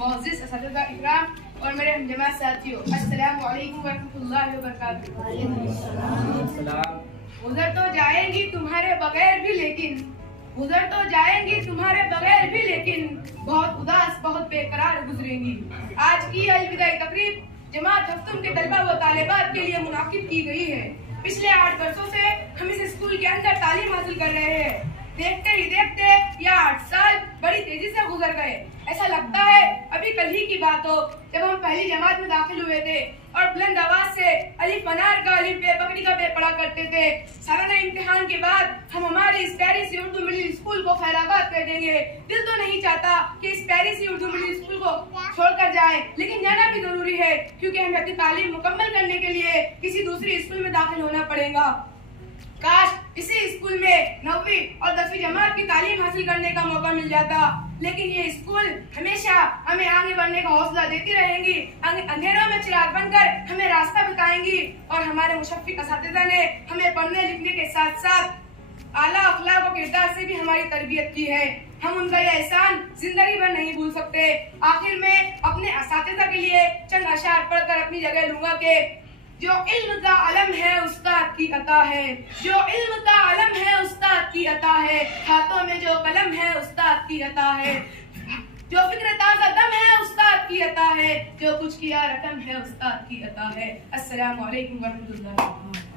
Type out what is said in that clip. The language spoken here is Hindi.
मोअज़्ज़िज़ असातिज़ा इकराम और मेरे हमजमात साथियों, अस्सलामु अलैकुम वरहमतुल्लाहि वबरकातुहू। गुज़र तो जाएंगी तुम्हारे बगैर भी लेकिन बहुत उदास बहुत बेकरार गुजरेंगी। आज की अलविदाई तकरीब जमात हफ्तुम के तलबा व तालिबात के लिए मुनाकिब की गई है। पिछले 8 वर्षों से हम इस स्कूल के अंदर तालीम हासिल कर रहे हैं। देखते ही देखते यह 8 साल बड़ी तेजी से गुजर गए। ऐसा लगता है अभी कल ही की बात हो जब हम पहली जमात में दाखिल हुए थे और बुलंद आवाज से अलिफ अनार का अलिफ बे बकरी का बे पढ़ा करते थे। सालाना इम्तिहान के बाद हम हमारी इस प्यारी सी उर्दू मिडिल स्कूल को खैराबाद कर देंगे। दिल तो नहीं चाहता कि इस प्यारी सी उर्दू मिडिल स्कूल को छोड़कर जाए, लेकिन जाना भी जरूरी है क्योंकि हमें अपनी तालीम मुकम्मल करने के लिए किसी दूसरी स्कूल में दाखिल होना पड़ेगा। काश इसी स्कूल में 9वीं और 10वीं जमात की तालीम हासिल करने का मौका मिल जाता, लेकिन ये स्कूल हमेशा हमें आगे बढ़ने का हौसला देती रहेंगी। अंधेरों में चिराग बनकर हमें रास्ता बताएंगी और हमारे मुशफ़िक़ असातिज़ा ने हमें पढ़ने लिखने के साथ साथ आला अखलाक और किरदार से भी हमारी तरबियत की है। हम उनका यह एहसान जिंदगी भर नहीं भूल सकते। आखिर में अपने असातिज़ा के लिए चंद अशार पढ़कर अपनी जगह लूंगा के जो इल्म का अलम है उस्ताद की अता है, जो इल्म का अलम है उस्ताद की अता है, हाथों में जो कलम है उस्ताद की अता है, जो फिक्र ताज़ा दम है उस्ताद की अता है, जो कुछ किया रकम है उस्ताद की अता है। अस्सलामु अलैकुम वरहमतुल्लाहि।